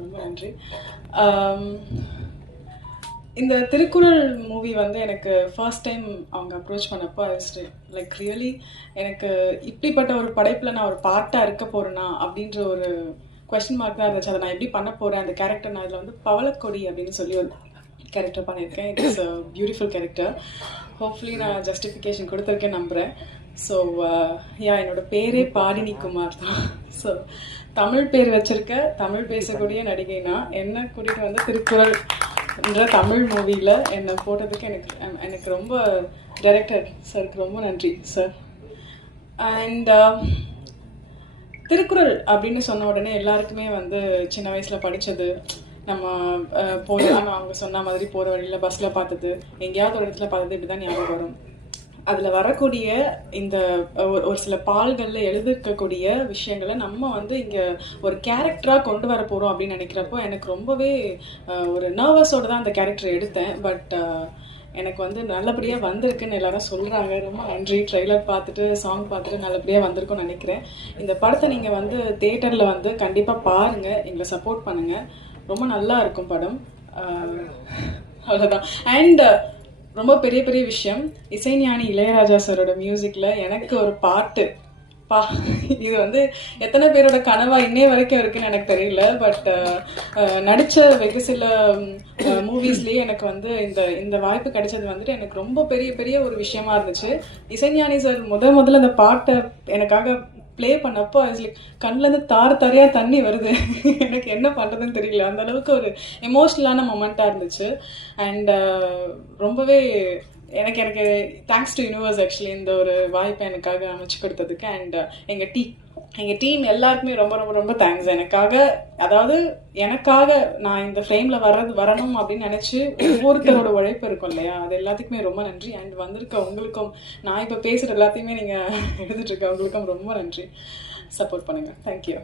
ரொம்ப நன்றி. இந்த திருக்குறள் மூவி வந்து எனக்கு ஃபர்ஸ்ட் டைம் அவங்க அப்ரோச் பண்ணப்போ லைக் ரியலி எனக்கு இப்படிப்பட்ட ஒரு படைப்பில் நான் ஒரு பார்ட்டாக இருக்க போகிறேன்னா அப்படின்ற ஒரு கொஸ்டின் மார்க் தான் இருந்துச்சு. அதை நான் எப்படி பண்ண போகிறேன், அந்த கேரக்டர் நான் இதில் வந்து பவளக்கொடி அப்படின்னு சொல்லி ஒரு கேரக்டர் பண்ணியிருக்கேன். It's a beautiful character. Hopefully நான் ஜஸ்டிஃபிகேஷன் கொடுத்துருக்கேன் நம்புகிறேன். ஸோ என்னோட பேரே பாடினி குமார் தான். ஸோ தமிழ் பேர் வச்சுருக்க தமிழ் பேசக்கூடிய நடிகைனா என்னை கூட்டிகிட்டு வந்து திருக்குறள் என்ற தமிழ் மூவியில் என்னை போட்டதுக்கு எனக்கு ரொம்ப டைரக்டர் சாருக்கு ரொம்ப நன்றி சார். அண்ட் திருக்குறள் அப்படின்னு சொன்ன உடனே எல்லாருக்குமே வந்து சின்ன வயசில் படித்தது, நம்ம ஆனால் அவங்க சொன்ன மாதிரி போகிற வழியில் பஸ்ஸில் பார்த்தது, எங்கேயாவது ஒரு இடத்துல பார்த்தது, இப்படி தான் ஞாபகம் வரும். அதில் வரக்கூடிய இந்த ஒரு சில பால்களில் எழுதிருக்கக்கூடிய விஷயங்களை நம்ம வந்து இங்கே ஒரு கேரக்டராக கொண்டு வர போகிறோம் அப்படின்னு நினைக்கிறப்போ எனக்கு ரொம்பவே ஒரு நர்வஸோடு தான் அந்த கேரக்டர் எடுத்தேன். பட் எனக்கு வந்து நல்லபடியாக வந்திருக்குன்னு எல்லாரும் சொல்கிறாங்க. ரொம்ப நன்றி. ட்ரெய்லர் பார்த்துட்டு சாங் பார்த்துட்டு நல்லபடியாக வந்திருக்குன்னு நினைக்கிறேன். இந்த படத்தை நீங்கள் வந்து தியேட்டரில் வந்து கண்டிப்பாக பாருங்கள், எங்களை சப்போர்ட் பண்ணுங்கள். ரொம்ப நல்லா இருக்கும் படம். அவ்வளோதான். அண்ட் ரொம்ப பெரிய பெரிய விஷயம், இசைஞானி இளையராஜா சாரோட மியூசிக்கில் எனக்கு ஒரு பாட்டு இது வந்து எத்தனை பேரோட கனவா இன்னே வரைக்கும் இருக்குன்னு எனக்கு தெரியல. பட் நடித்த வெகு சில மூவிஸ்லேயே எனக்கு வந்து இந்த வாய்ப்பு கிடைச்சது வந்துட்டு எனக்கு ரொம்ப பெரிய பெரிய ஒரு விஷயமா இருந்துச்சு. இசைஞானி சார் முதல்ல அந்த பாட்டை எனக்காக ப்ளே பண்ணப்போ லைக் கண்ணிலேருந்து தாரையாக தண்ணி வருது. எனக்கு என்ன பண்ணுறதுன்னு தெரியல. அந்த அளவுக்கு ஒரு எமோஷ்னலான மொமெண்ட்டாக இருந்துச்சு. அண்ட் ரொம்பவே எனக்கு தேங்க்ஸ் டு யூனிவர்ஸ் ஆக்சுவலி இந்த ஒரு வாய்ப்பை எனக்காக அமைச்சு கொடுத்ததுக்கு. அண்ட் எங்கள் டீம் எல்லாருக்குமே ரொம்ப ரொம்ப ரொம்ப தேங்க்ஸ். எனக்காக நான் இந்த ஃப்ரேமில் வரணும் அப்படின்னு நினச்சி ஒவ்வொருத்தரோட உழைப்பு இருக்கும் இல்லையா, அது எல்லாத்துக்குமே ரொம்ப நன்றி. அண்ட் வந்திருக்க உங்களுக்கும், நான் இப்போ பேசுகிற எல்லாத்தையுமே நீங்கள் எழுதிட்டுருக்க உங்களுக்கும் ரொம்ப நன்றி. சப்போர்ட் பண்ணுங்கள். தேங்க்யூ.